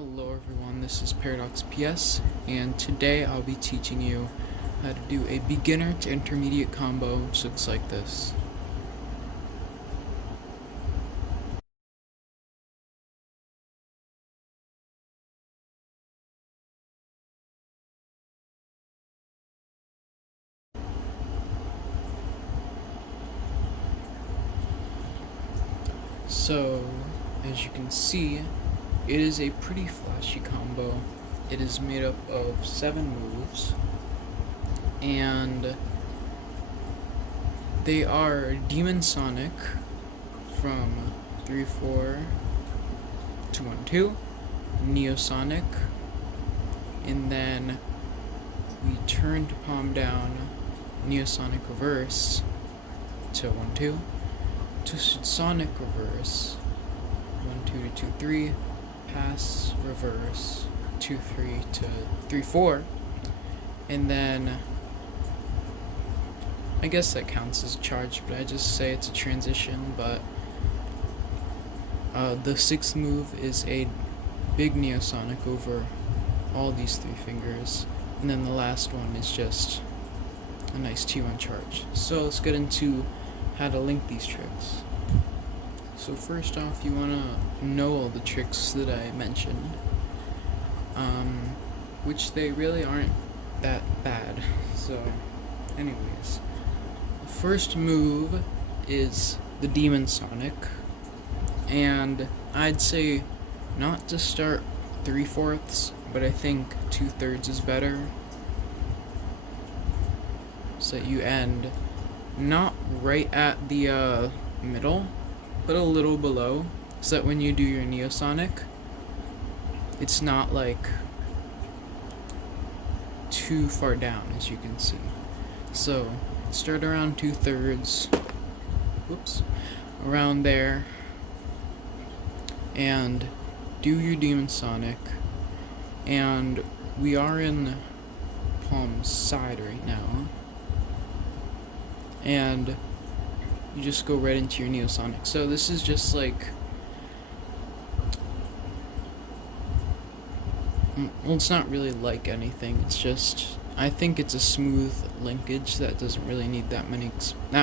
Hello everyone, this is Paradox PS, and today I'll be teaching you how to do a beginner to intermediate combo, which looks like this. So, as you can see, it is a pretty flashy combo. It is made up of 7 moves, and they are Demon Sonic from 3-4 to 1-2, Neosonic, and then we turn to palm down, Neosonic reverse to 1-2, Twisted Sonic reverse, 1-2 to 2-3, pass reverse, 2-3 to 3-4, and then I guess that counts as charge, but I just say it's a transition. But the 6th move is a big Neosonic over all these 3 fingers, and then the last one is just a nice T1 charge. So let's get into how to link these tricks. So first off, you want to know all the tricks that I mentioned, which they really aren't that bad. So anyways, the first move is the Demon Sonic, and I'd say not to start 3/4, but I think 2/3 is better, so that you end not right at the middle, but a little below, so that when you do your Neosonic, it's not like too far down, as you can see. So start around 2/3, whoops, around there, and do your Demon Sonic. And we are in palm side right now, and you just go right into your Neosonic. So this is just like, well, it's not really like anything, it's just, I think it's a smooth linkage that doesn't really need that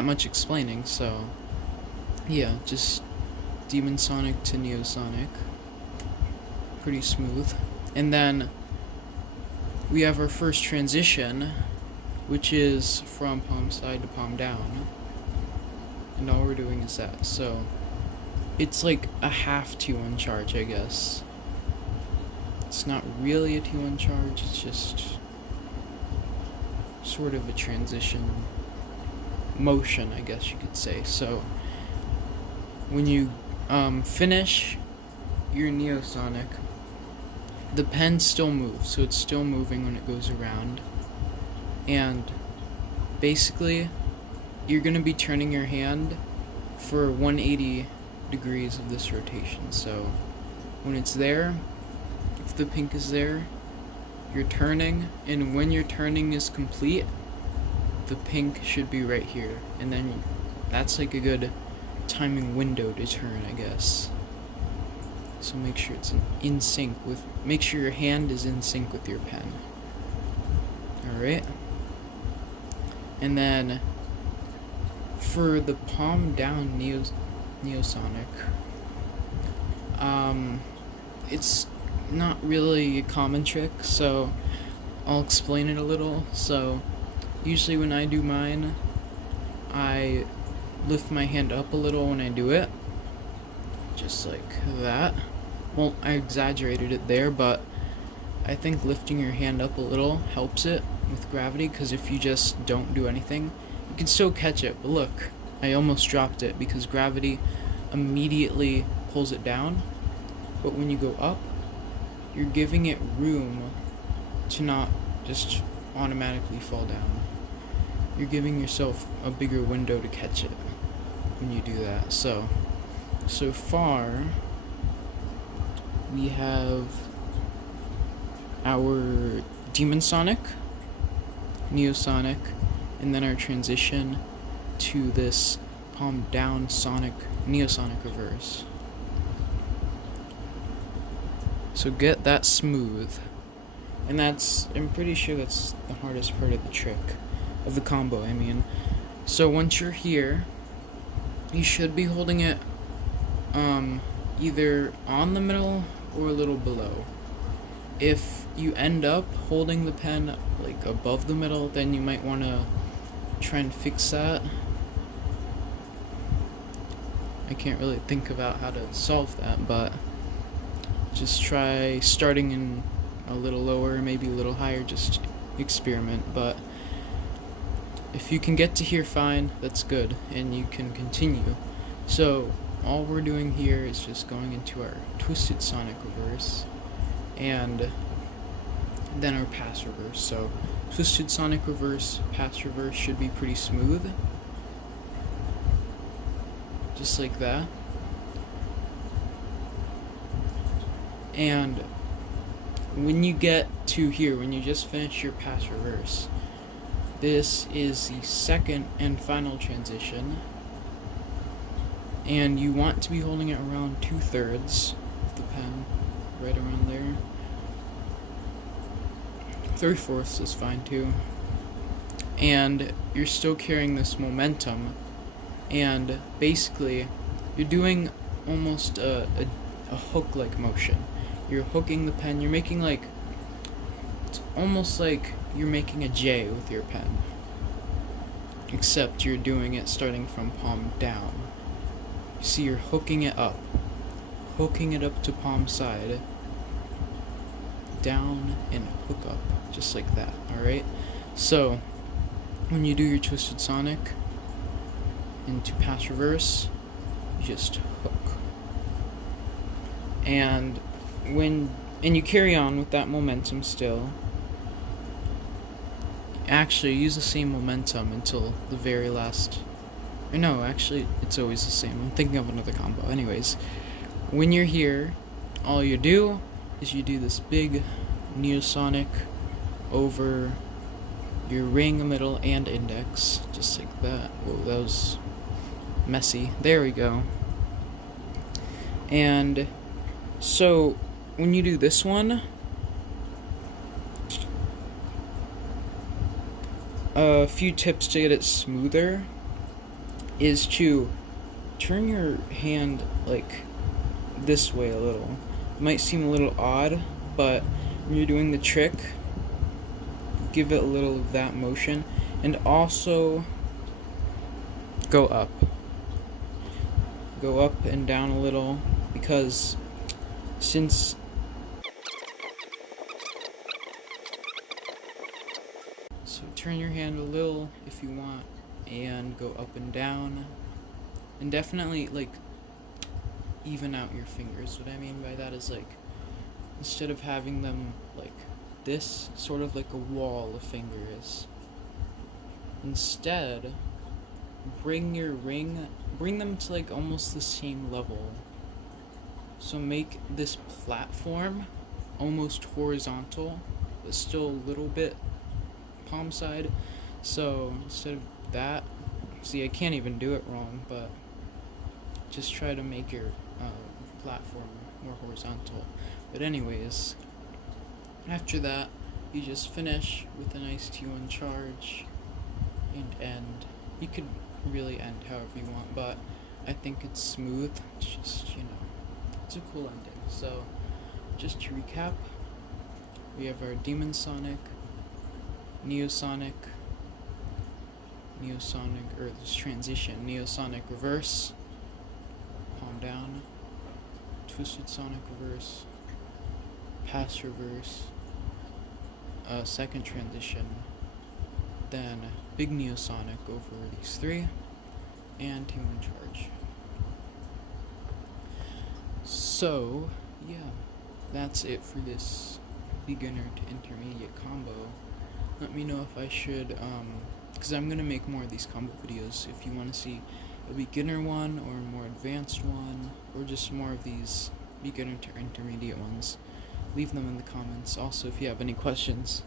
much explaining. So yeah, just Demon Sonic to Neosonic, pretty smooth. And then we have our first transition, which is from palm side to palm down, and all we're doing is that. So it's like a half T1 charge, I guess. It's not really a T1 charge, it's just sort of a transition motion, I guess you could say. So when you finish your Neosonic, the pen still moves, so it's still moving when it goes around, and basically you're going to be turning your hand for 180 degrees of this rotation. So when it's there, if the pink is there, you're turning, and when your turning is complete, the pink should be right here, and then that's like a good timing window to turn, I guess. So make sure it's make sure your hand is in sync with your pen. Alright, and then for the palm down Neosonic, it's not really a common trick, so I'll explain it a little. So usually when I do mine, I lift my hand up a little when I do it, just like that. Well, I exaggerated it there, but I think lifting your hand up a little helps it with gravity, because if you just don't do anything, you can still catch it. But look, I almost dropped it because gravity immediately pulls it down. But when you go up, you're giving it room to not just automatically fall down. You're giving yourself a bigger window to catch it when you do that. So far we have our Demon Sonic, Neosonic, and then our transition to this palm down Sonic, Neosonic reverse. So get that smooth. And I'm pretty sure that's the hardest part of the trick. Of the combo, I mean. So once you're here, you should be holding it either on the middle or a little below. If you end up holding the pen like above the middle, then you might want to try and fix that. I can't really think about how to solve that, but just try starting in a little lower, maybe a little higher, just experiment. But if you can get to here fine, that's good, and you can continue. So all we're doing here is just going into our twisted sonic reverse and then our pass reverse. So twisted sonic reverse, pass reverse should be pretty smooth, just like that. And when you get to here, when you just finish your pass reverse, this is the second and final transition, and you want to be holding it around 2/3 of the pen, right around there. 3/4 is fine too. And you're still carrying this momentum, and basically you're doing almost a hook-like motion. You're hooking the pen, you're making it's almost like you're making a J with your pen, except you're doing it starting from palm down. You see, you're hooking it up to palm side, down and hook up, just like that. Alright, so when you do your twisted sonic into pass reverse, you just hook, and you carry on with that momentum still. Actually, use the same momentum until the very last. Or no, actually, it's always the same. I'm thinking of another combo. Anyways, when you're here, all you do is you do this big neosonic over your ring, middle, and index, just like that. Whoa, that was messy. There we go. And so when you do this one, a few tips to get it smoother is to turn your hand like this way a little. It might seem a little odd, but when you're doing the trick, give it a little of that motion, and also go up and down a little, because since so turn your hand a little if you want, and go up and down, and definitely even out your fingers. What I mean by that is instead of having them like this, sort of like a wall of fingers, instead bring them to almost the same level. So make this platform almost horizontal, but still a little bit palm side. So instead of that, see, I can't even do it wrong, but just try to make your platform more horizontal. But anyways, after that, you just finish with a nice T1 charge and end. You could really end however you want, but I think it's smooth. It's just, it's a cool ending. So, just to recap, we have our Demon Sonic, Neosonic, or this transition, Neosonic reverse, palm down, Twisted Sonic reverse, pass reverse, second transition, then big Neosonic over these three, and T1 charge. So, yeah, that's it for this beginner to intermediate combo. Let me know if I should, because I'm going to make more of these combo videos. If you want to see a beginner one, or a more advanced one, or just more of these beginner to intermediate ones, leave them in the comments. Also, if you have any questions,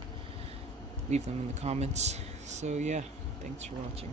leave them in the comments. So yeah, thanks for watching.